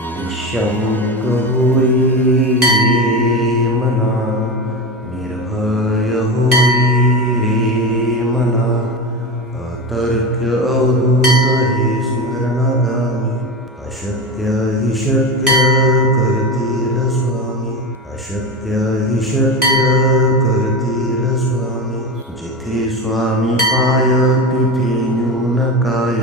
निःशङ्क होई रे मना, निर्भय होई रे मना, अतर्क्य अवधूत हे स्मरणागामी, अशक्य हि शक्य करतील स्वामी, अशक्य हि शक्य करतील स्वामी. जिथे स्वामी पाय तिथे न्यून काय,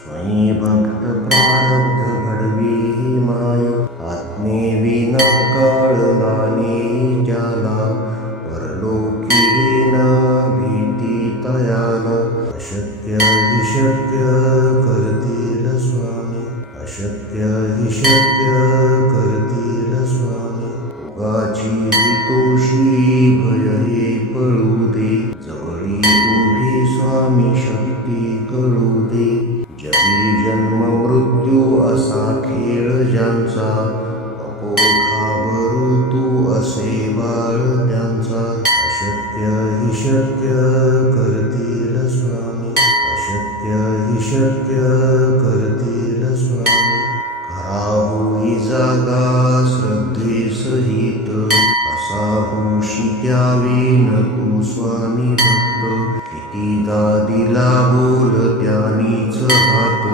स्वयं भक्त प्रारब्ध घडवी ही माय. आत्मेविना कळला नाही ज्याला, परलोकी न भीती तयाला. अशक्य हि शक्य करतील स्वामी, अशक्य हि शक्य करतील स्वामी. उगाची तोषी भय हे पळू दे, जवळी उभी स्वामी शक्ती कळू दे. जगी जन्म मृत्यू असा खेळ ज्यांचा, नको घाबरू तू असे बाळ त्यांचा. अशक्य हि शक्य करतील स्वामी, अशक्य हि शक्य करतील स्वामी. खरा होई जागा श्रद्धे सहित, असा होशी द्यावी न तू स्वामी भक्त. कितीदा दिला बोल त्यानीच हात,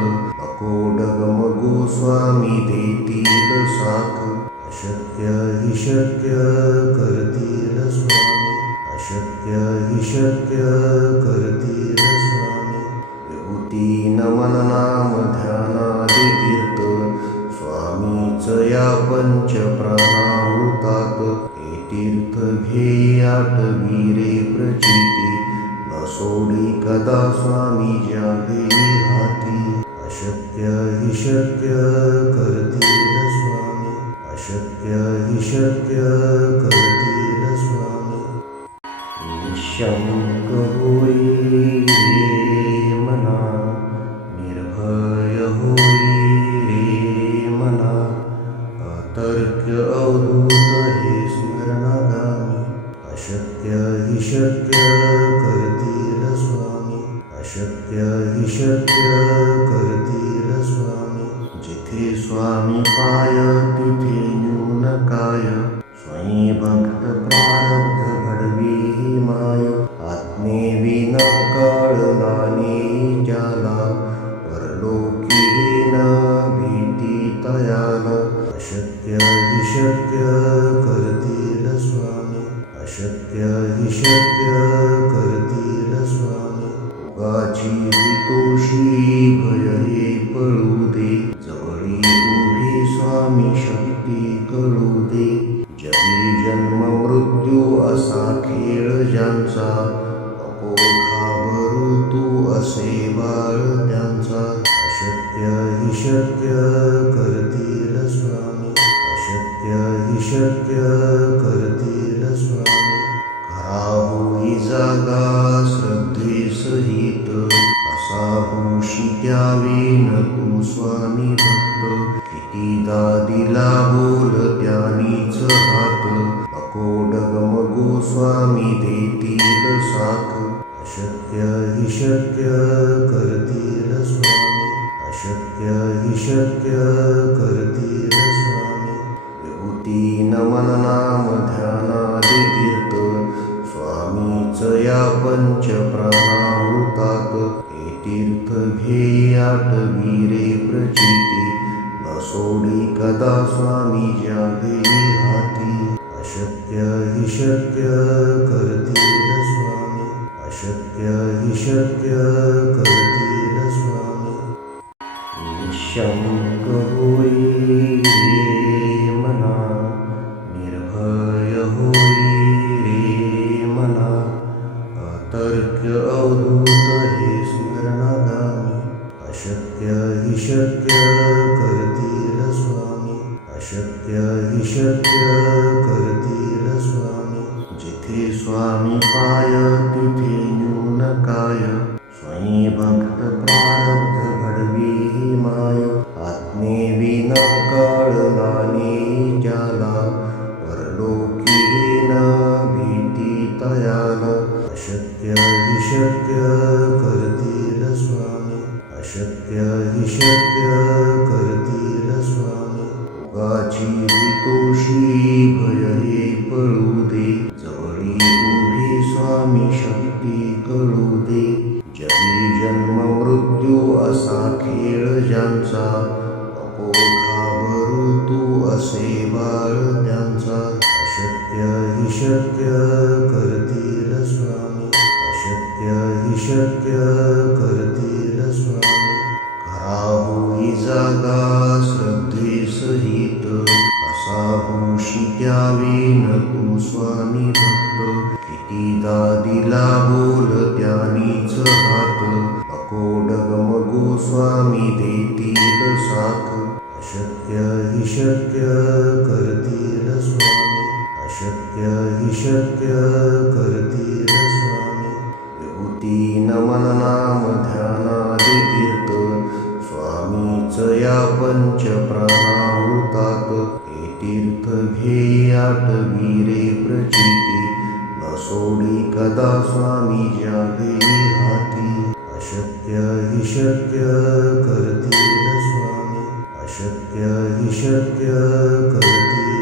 नको डगमगू स्वामी देतील साथ. अशक्य हि शक्य करतील स्वामी, अशक्य हि शक्य करतील स्वामी. विभूती नमन नाम ध्यानादि तीर्थ, स्वामीच या पंच प्राणामृतात. हे तीर्थ घेई आठवी रे प्रचिती, न सोडी कदा स्वामी ज्या घेई हाती. अशक्य हि शक्य करतील स्वामी, अशक्य हि शक्य करतील स्वामी. निःशङ्क होई रे मना, निर्भय होई रे मना, अतर्क्य अवधूत हे स्मरणागामी. अशक्य हि शक्य करतील स्वामी, अशक्य हि शक्य करतील स्वामी. जिथे स्वामी पाय तिथे न्यून काय, स्वयं भक्त प्रारब्ध घडवी ही माय. आत्मेविना कळला नाही ज्याला, परलोकी न भीती तयाला. अशक्य हि शक्य करतील स्वामी, अशक्य हि शक्य करतील स्वामी. उगाची तोषी भय हे पळू दे, जवळी उभी स्वामी शक्ती कळू दे. जगी जन्म मृत्यू असा खेळ ज्यांचा, नको घाबरू तू असे बाळ त्यांचा. अशक्य हि शक्य करतील स्वामी, अशक्य हि शक्य करतील स्वामी. खरा होई जागा श्रद्धे सहित, असा होशी द्यावी न तू स्वामी भक्त. कितीदा दिला बोल त्यानीच हात, नको डगमगू स्वामी देतील साथ. अशक्य हि शक्य करतील स्वामी, अशक्य हि शक्य करतील स्वामी. विभूती नमन नाम ध्यानादि तीर्थ, स्वामीच या पंच प्राणामृतात. हे तीर्थ घेई आठवी रे प्रचिती, न सोडी कदा स्वामी ज्या घेई हाती. अशक्य हि शक्य करतील स्वामी, अशक्य हि शक्य करतील स्वामी. निःशङ्क होई रे मना, निर्भय होई रे मना, अतर्क्य अवधूत हे स्मरणागामी. अशक्य हि शक्य करतील स्वामी, अशक्य हि शक्य करतील स्वामी. जिथे स्वामी पाय तिथे न्यून काय, स्वयं भक्त प्रारब्ध घडवी ही माय. आत्मेविना कळला नाही ज्याला, परलोकी न भीती तयाला. अशक्य हि शक्य करतील स्वामी, अशक्य हि शक्य करतील स्वामी. जगाची भीतोशी भय हे पळू दे, जवळी उभी स्वामी शक्ती कळू दे. जगी जन्म मृत्यू असा खेळ ज्यांचा, नको घाबरू तू असे बाळ त्यांचा. अशक्य हि शक्य करतील स्वामी, अशक्य हि शक्य करतील स्वामी. खरा होई जागा श्रद्धे सहित, कसा होशी द्यावे न तू स्वामी भक्त. कितीदा दिला बोल त्यानीच हात, नको डगमगू स्वामी देतील साथ. अशक्य हि शक्य करतील स्वामी, अशक्य हि शक्य करतील स्वामी. विभूती नमन नाम ध्यानादि तीर्थ, स्वामीच या पंच प्राणामृतात. हे तीर्थ घे आठवी रे प्रचिती, न सोडी कदा स्वामी जागे हाती. अशक्य हि शक्य करतील स्वामी, अशक्य हि शक्य करतील